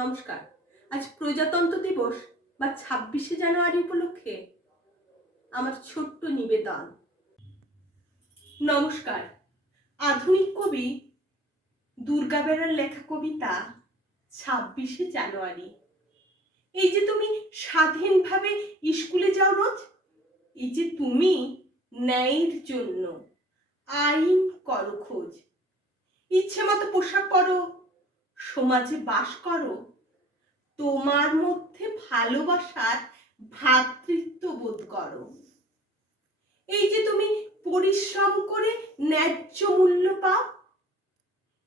নমস্কার। আজ প্রজাতন্ত্র দিবস বা ২৬শে জানুয়ারি উপলক্ষে আমার ছোট্ট নিবেদন। নমস্কার। আধুনিক কবি দুর্গা বেরার লেখা কবিতা ২৬শে জানুয়ারি। এই যে তুমি স্বাধীনভাবে স্কুলে যাও রোজ, এই যে তুমি ন্যায়ের জন্য আইন করো খোঁজ, ইচ্ছে মতো পোশাক পরো, সমাজে বাস করো, তোমার মধ্যে ভালোবাসার ভ্রাতৃত্ব বোধ করো। এই যে তুমি পরিশ্রম করে ন্যায্য মূল্য পাও,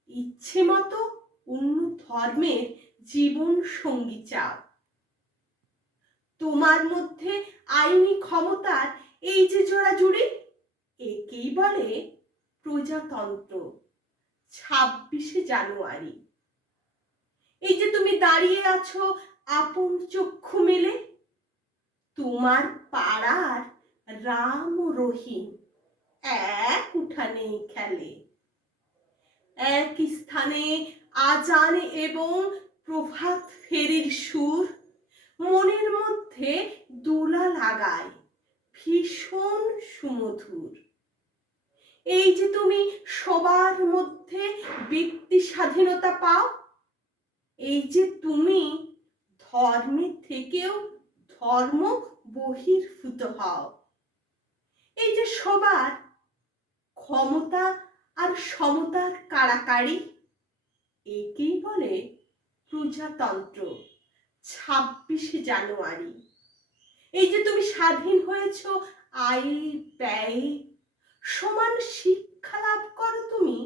ইচ্ছে মতো অন্য ধর্মের জীবন সঙ্গী চাও। তোমার মধ্যে আইনি ক্ষমতার এই যে জোড়াজুড়ি, একেই বলে প্রজাতন্ত্র ২৬শে জানুয়ারি। এই যে তুমি দাঁড়িয়ে আছো আপন চক্ষু মেলে, তোমার পাড়ার রাম ও রহিম এক উঠানে খেলে, এক স্থানে আজান এবং প্রভাত ফেরির সুর মনের মধ্যে দোলা লাগায় ভীষণ সুমধুর। এই যে তুমি সবার মধ্যে ব্যক্তি স্বাধীনতা পাও, এই যে তুমি ধর্মের থেকেও ধর্ম বহির্ভূত হও, এই যে সবার ক্ষমতা আর সমতার কাড়াকাড়ি, একেই বলে প্রজাতন্ত্র ২৬শে জানুয়ারি। এই যে তুমি স্বাধীন হয়েছ আয়ে ব্যয়ে, সমান শিক্ষা লাভ করো তুমি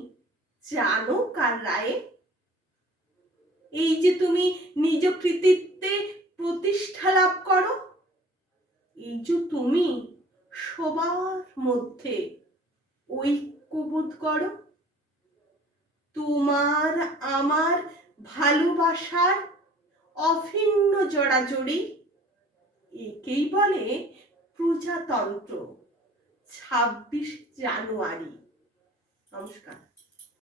জানো কার রায়ে। এই যে তুমি নিজ কৃতিত্বে প্রতিষ্ঠা লাভ করো, এই যে তুমি সবার মধ্যে ঐক্যবোধ করো, তোমার আমার ভালোবাসার অভিন্ন জড়াজড়ি, একেই বলে প্রজাতন্ত্র ২৬ জানুয়ারি। নমস্কার।